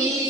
You.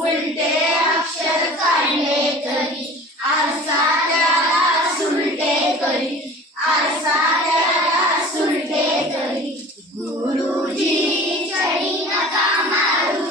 उलटे अक्षर काढले तरी आरसा त्याला सुलटे करी आरसा त्याला सुलटे करी. गुरुजी चढी नका मारू